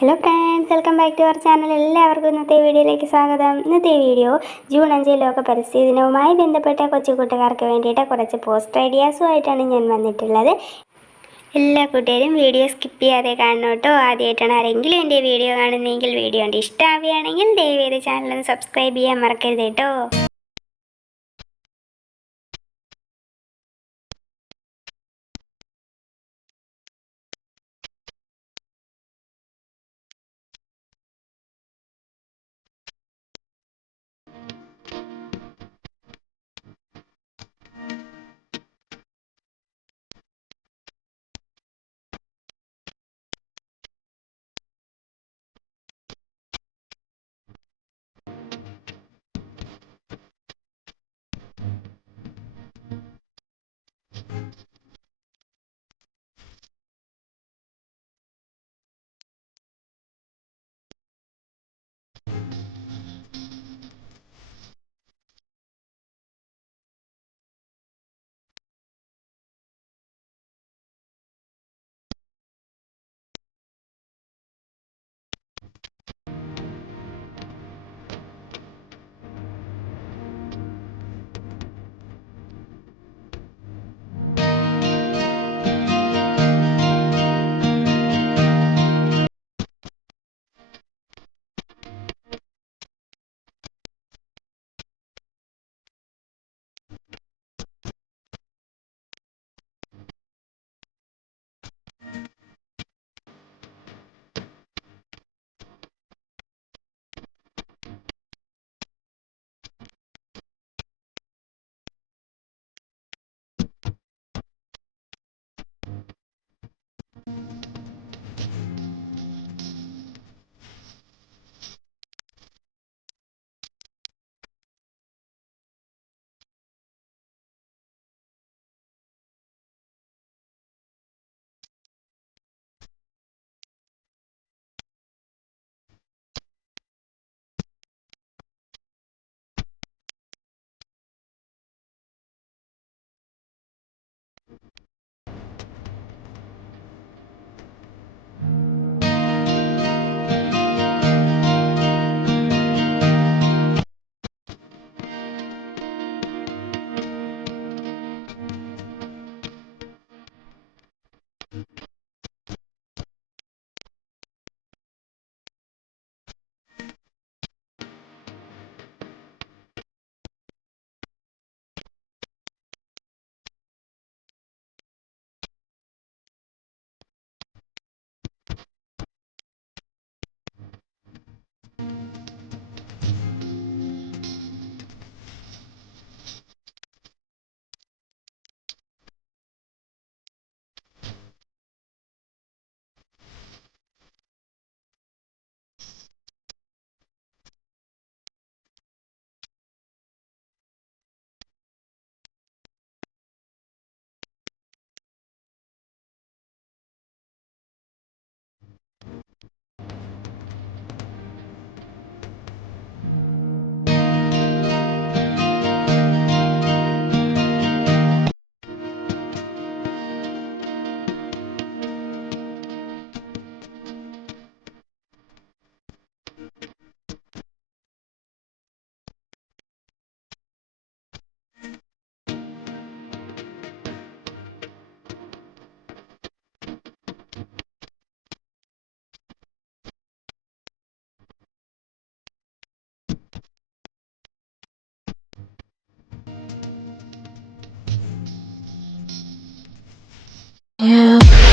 Hello friends, welcome back to our channel. എല്ലാവർക്കും ഇന്നത്തെ വീഡിയോയിലേക്ക് സ്വാഗതം. ഇന്നത്തെ വീഡിയോ ജൂൺ 5 ലോക പരിസ്ഥിതി ദിനവുമായി ബന്ധപ്പെട്ട കൊച്ചു കൂട്ടുകാർക്ക് വേണ്ടിയിട്ട് കുറച്ച് പോസ്റ്റ് ഐഡിയാസുമായിട്ടാണ് ഞാൻ വന്നിട്ടുള്ളത്. എല്ലാ കൂട്ടുകാരും വീഡിയോ സ്കിപ്പ് ചെയ്യാതെ കാണണം കേട്ടോ. ആദ്യമായിട്ടാണ് ആരെങ്കിലും എൻ്റെ വീഡിയോ കാണുന്നതെങ്കിൽ വീഡിയോ കണ്ട് ഇഷ്ടമാവുകയാണെങ്കിൽ ദയവേത് ചാനൽ സബ്സ്ക്രൈബ് ചെയ്യാൻ മറക്കരുത് കേട്ടോ. Yeah.